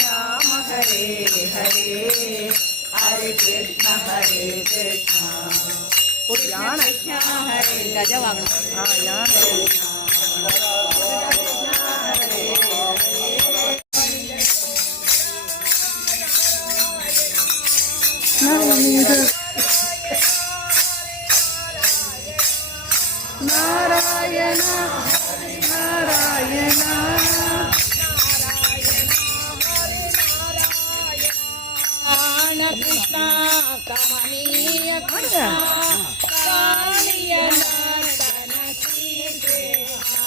ராம ஹரே ஹரே ஹரே கிருஷ்ண ஹரே கிருஷ்ணா ஒரு யானை ஹரே கஜ வாங்கணும் ஆ யானை நாராயண கிருஷ்ணா கமனீய கிருஷ்ணா காளிய நர்த்தன ஸ்ரீ கிருஷ்ணா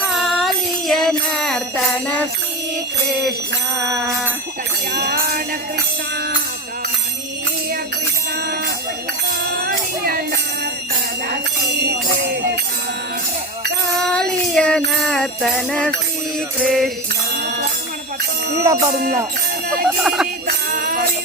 காளிய நர்த்தன ஸ்ரீ கிருஷ்ணா கல்யாண கிருஷ்ணா கமனீய கிருஷ்ணா காளிய நர்த்தன ஸ்ரீ கிருஷ்ணா காளிய நர்த்தன ஸ்ரீ கிருஷ்ணா வீடா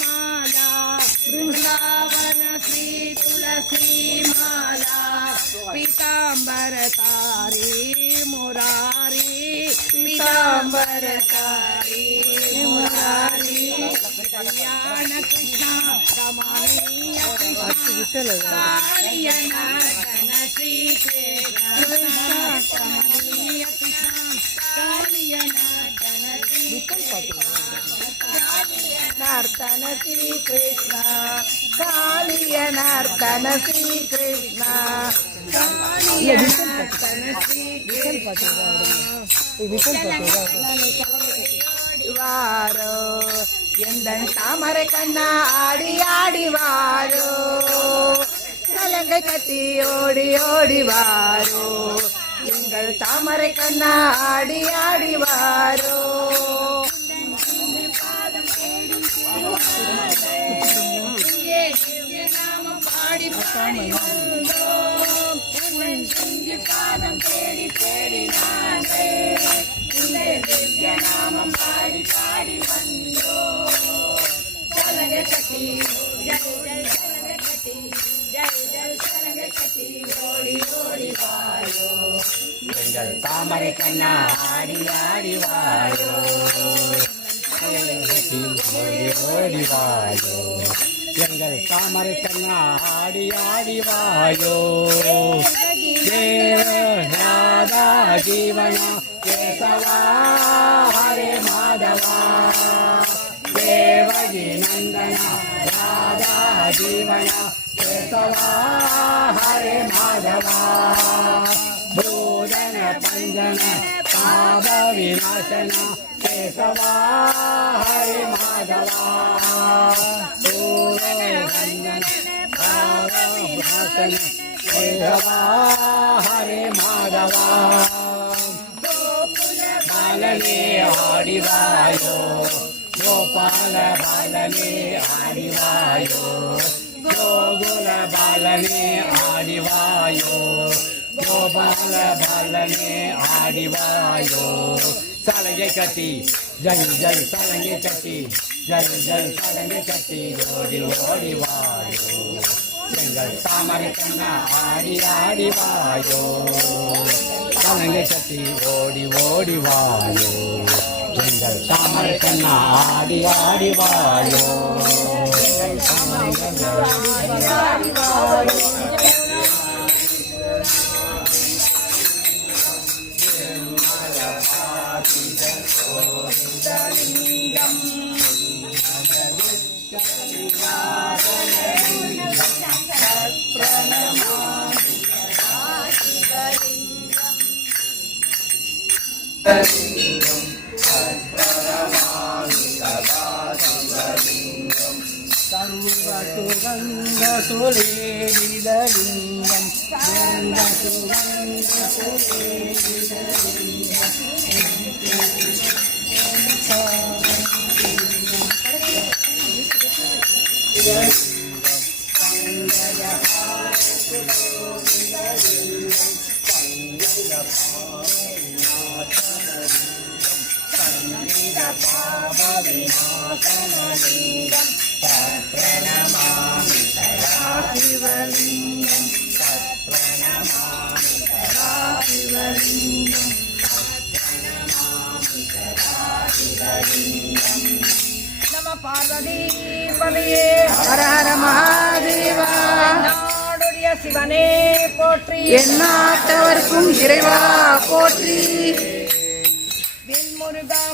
माला वृन्दावन श्री तुलसी माला पीताम्बर तारी मुरारी पीताम्बर तारी मुरारी कल्याण कृष्ण रमणीय कृष्ण श्री कृष्ण रमणीय कृष्ण कल्याण श्री कृष्ण ನರ್ತನ ಶ್ರೀ ಕೃಷ್ಣ ಕಾಳಿಯ ನರ್ತನ ಶ್ರೀ ಕೃಷ್ಣ ಕಾಳಿಯ ನರ್ತನ ಶ್ರೀ ಕೃಷ್ಣ ವಾರೋ எந்தன் தாமரை கண்ணா ஆடி ஆடி வாரோ கலங்கை கத்தி ஓடி ஓடி எங்கள் தாமரை கண்ணா ஆடி ஆடி பாதம் தேடி தேடி நானே திவ்ய நாமம் பாடி பாடி சலங்க கட்டி ஜல் ஜல் சலங்க கட்டி ஜல் ஜல் சலங்க கட்டி ஓடி ஓடி வாயோ எங்கள் தாமரை கண்ணா ஆடி ஆடி வாயோ ஓடி ஓடி வாயோ எங்கள் தாமரை கண்ணா ஆடி ஆடி வாயோ தேவநாதா ஜீவனா கேசவா ஹரே மாதவா தேவகி நந்தனா ராதா ஜீவனா கேசவா ஹரே மாதவா பூதன பஞ்சன பாப விநாசனா கேசவா కేశవా హరే మాధవా. బాలనే హరివాయో గోపాల బాలనే హరివాయో గోగుల బాలనే గోపాల బాలనే హరివాయో సలగే జై జై సలంగే కతి జై జై సలంగే ఓడి ఓడివా எங்கள் தாமரை கண்ணா ஆடி ஆடி வாயோ. கலங்கை கட்டி ஓடி ஓடி வாயோ. எங்கள் தாமரை கண்ணா ஆடி ஆடி வாயோ. எங்கள் தாமரை கண்ணா ஆடி ஆடி வாயோ. Yes. Yeah. சர்வ பாப விநாசனலிங்கம் பிரணமாமி சதா சிவலிங்கம் பிரணமாமி சதா நம பார்வதி பதையே ஹர மகாதேவா சிவனே போற்றி எண்ணாட்டவர்க்கும் இறைவா போற்றி.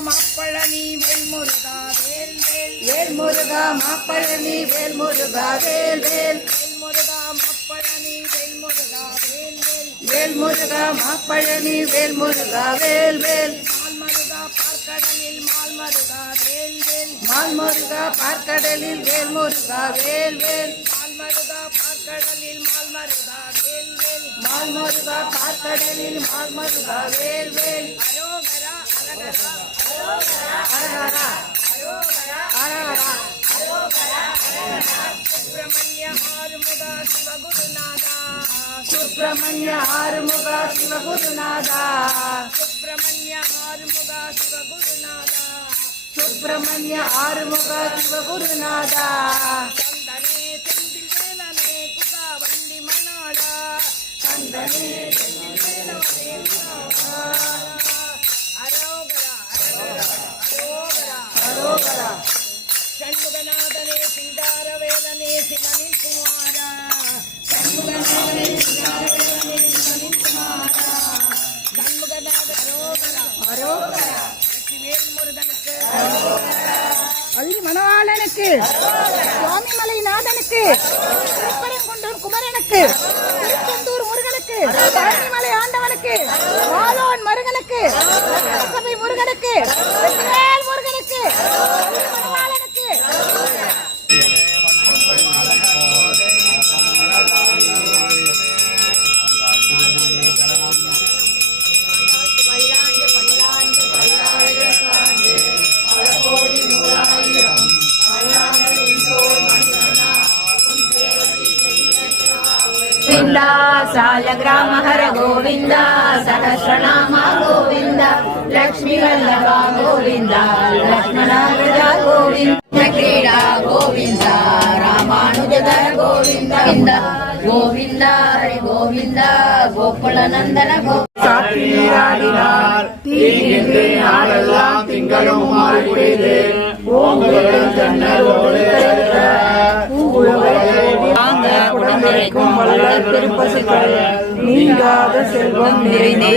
மாப்பழனி வெண்முருகா வேல் வேல். வேல் முருகா மாப்பழனி வேல் முருகா வேல் வேல். வெண்முருகா மாப்பழனி வெண்முருகா வேல் வேல். வேல் முருகா மாப்பழனி வேல் முருகா வேல் வேல். மால்மருகா பார்க்கடலில் மால்மருகா வேல் வேல். மால் முருகா பார்க்கடலில் வேல் முருகா வேல் வேல். மால்மருகா பார்க்கடலில் மால்மருகா வேல் வேல். மால் முருகா பார்க்கடலில் மால் முருகா வேல் வேல். அரோகரா அரகரா. సుబ్రహ్మణ్య హారుముగ శివ గురునాథ సుబ్రహ్మణ్య హారుముగ శివ గురునాథ సుబ్రహ్మణ్య హారుముగ శివ గురునాథ వండి మనాడ சண்முகநாதனே சிங்கார வேலனே சிவனின் குமாரா சண்முகநாதனே சிங்கார வேலனே சிவனின் குமாரா சண்முகநாத அரோகரா அரோகரா வெற்றிவேல் முருகனுக்கு அள்ளி மணவாளனுக்கு சுவாமிமலை நாதனுக்கு திருப்பரங்குன்றம் குமரனுக்கு திருச்செந்தூர் முருகனுக்கு சுவாமிமலை ஆண்டவனுக்கு மாலோன் முருகனுக்கு முருகனுக்கு सालग्राम हर गोविन्द सहस्रनाम गोविन्द लक्ष्मीवल्लभा गोविन्द लक्ष्मणागजा गोविन्द क्रीडा गोविन्द रामानुजधर गोविन्द गोविन्द हरि गोविन्द गोकुलनन्दन சாட்சியாடினார் தீங்கின்றி நாடெல்லாம் திங்களும் மாறிவிடுது ஓங்குகள் தன்னரோடு குடந்திரைக்கும் வல்ல திருப்பசுக்கள் நீங்காத செல்வம் நிறைந்தே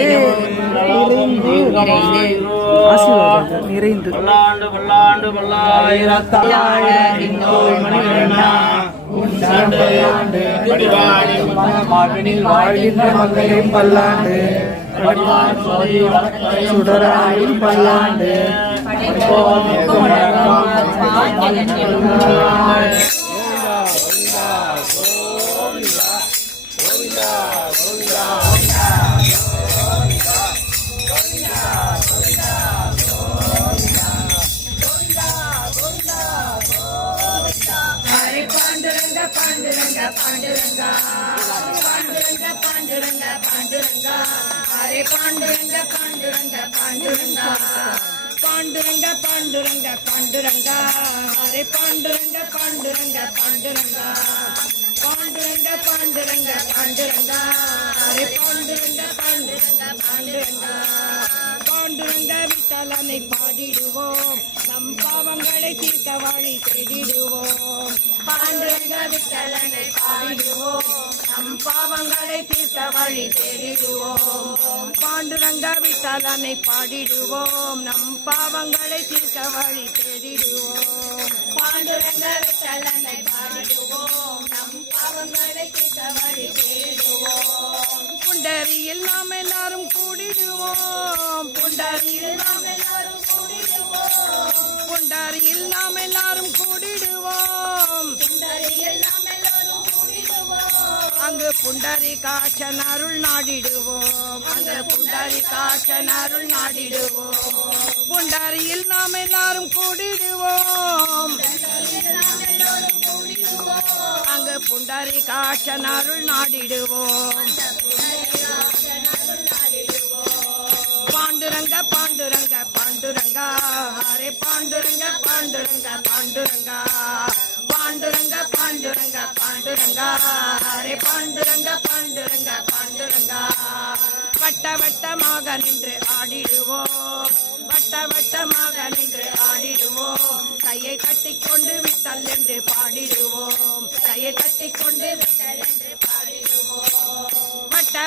நிறைந்து பல்லாண்டு. பல்லாண்டு. பல்லாயிரத்தாழ இன்னோள் மணிவண்ணா பாண்டுரங்க பாண்டுரங்க பாண்டுரங்கா. பாண்டுரங்க பாண்டுரங்க பாண்டுரங்கா. அரே பாண்டுரங்க பாண்டுரங்க பாண்டுரங்கா. பாண்டுரங்க பாண்டுரங்க பாண்டுரங்கா. அரே பாண்டுரங்க பாண்டுரங்க பாண்டுரங்கா. பாண்டுரங்க விட்டலனை பாடிடுவோம். நம் பாவங்களை தீர்க்க வழி தேடிடுவோம் பாண்டுரங்க விட்டலனை பாடிடுவோம். நம் பாவங்களை தீர்த்த வழி தேடிடுவோம். பாண்டுரங்க விட்டலனை பாடிடுவோம். நம் பாவங்களை தீர்க்க வழி தேடிடுவோம். பாண்டுரங்க விட்டலனை பாடிடுவோம். நம் பாவங்களை தீர்க்க வழி தேடுவோம். புண்டரியில் நாம் எல்லாரும் கூடிடுவோம். புண்டரியில் நாம் எல்லாரும் கூடிடுவோம். புண்டரியில் நாம் எல்லாரும் கூடிடுவோம். புண்டரியில் நாம் அங்கு புண்டரி காட்சன் அருள் நாடிடுவோம். அங்கு புண்டரி காட்சன் அருள் நாடிடுவோம். புண்டரியில் நாம் எல்லாரும் கூடிடுவோம். அங்கு புண்டரி காட்சன் அருள் நாடிடுவோம். பாண்டுரங்க பாண்டுரங்க பாண்டுரங்கா. ஹரே பாண்டுரங்க பாண்டுரங்க பாண்டுரங்கா. பாண்டுரங்க பாண்டுரங்க பாண்டுரங்கா. ஹரே பாண்டுரங்க பாண்டுரங்க பாண்டுரங்கா. வட்ட வட்டமாக நின்று ஆடிடுவோம். வட்ட வட்டமாக நின்று ஆடிடுவோம். கையை கட்டிக்கொண்டு விட்டல் என்று பாடிடுவோம். கையை கட்டிக்கொண்டு விட்டல் என்று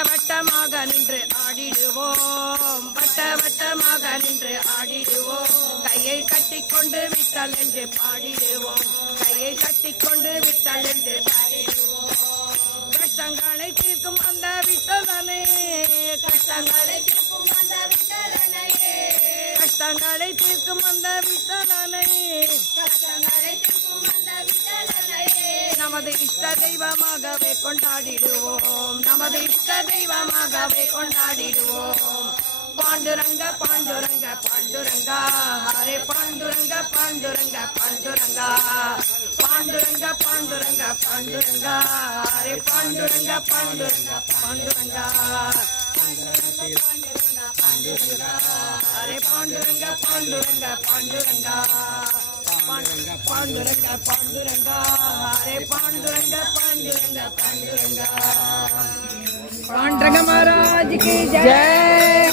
வட்டமாக நின்று ஆடிடுவோம். வட்ட வட்டமாக நின்று ஆடிடுவோம். கையை கட்டி கொண்டு விட்டல் என்று பாடிடுவோம். கையை கட்டி கொண்டு விட்டல் என்று பாடிடுவோம். கஷ்டங்களை தீர்க்கும் அந்த விட்டலனே. கஷ்டங்களை தீர்க்கும் அந்த விட்டலனையே கஷ்டங்களை தீர்க்கும் அந்த விட்டலனை. கஷ்டங்களை தீர்க்கும் அந்த விட்டலனையே நமது இஷ்ட தெய்வமாகவே கொண்டாடிடுவோம். நமது இஷ்ட தெய்வமாகவே கொண்டாடிடுவோம். பாண்டுரங்க பாண்டுரங்க பாண்டுரங்கா. ஹரே பாண்டுரங்க பாண்டுரங்க பாண்டுரங்கா. பாண்டுரங்க பாண்டுரங்க பாண்டுரங்கா. ஹரே பாண்டுரங்க பாண்டுரங்க பாண்டுரங்கா. ஹரே பாண்டுரங்க பாண்டுரங்க பாண்டுரங்கா. பாண்டுரங்க பாண்டுரங்க. பாண்டுரங்கா ஹரே பாண்டுரங்க பாண்டுரங்க பாண்டுரங்கா பாண்டுரங்க மகாராஜ் கி ஜெய்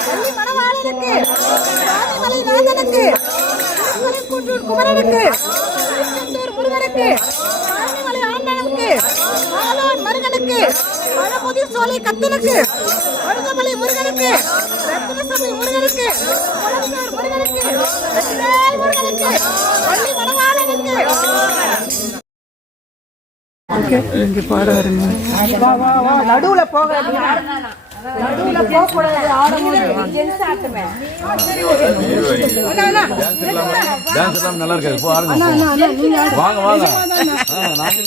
பள்ளி மணவாளனுக்கு சாமிமலை நாதனுக்கு திருக்குறள் குமரனுக்கு திருச்செந்தூர் முருகனுக்கு சாமிமலை ஆண்டனுக்கு மாலோன் மருகனுக்கு பழமுதி சோலை கத்தனுக்கு அழுகமலை முருகனுக்கு ரத்தினசாமி முருகனுக்கு குளத்தூர் முருகனுக்கு வெற்றிவேல் முருகனுக்கு பள்ளி மணவாளனுக்கு வா வா வா. நடுவுல போக நடுவுல போக கூடாது. ஆடணும் ஜென்ஸ் ஆட்டுமே. டான்ஸ் எல்லாம் நல்லா இருக்காது. போ ஆரம்பிங்க வாங்க வாங்க. ஆ, நாங்க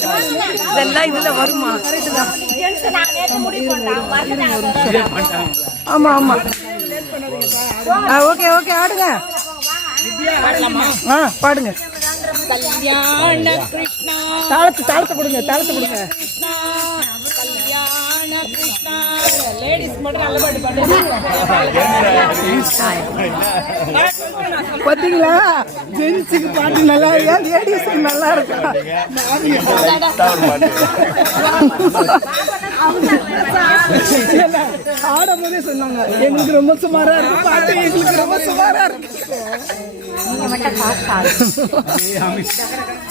இதெல்லாம் இதுல வருமா? ஆமா ஆமா. ஓகே ஓகே ஆடுங்க. ஆ பாடுங்க. கல்யாண கிருஷ்ணா. தாளத்து தாளத்தை கொடுங்க தாளத்தை கொடுங்க. பாத்தீங்களா? ஜென்ஸுக்கு பாட்டு நல்லா இருக்கா? லேடிஸுக்கு நல்லா இருக்கா? ஆடும் போதே சொன்னாங்க எங்களுக்கு ரொம்ப சுமாரா இருக்கு பாட்டு எங்களுக்கு ரொம்ப சுமாரா இருக்கு.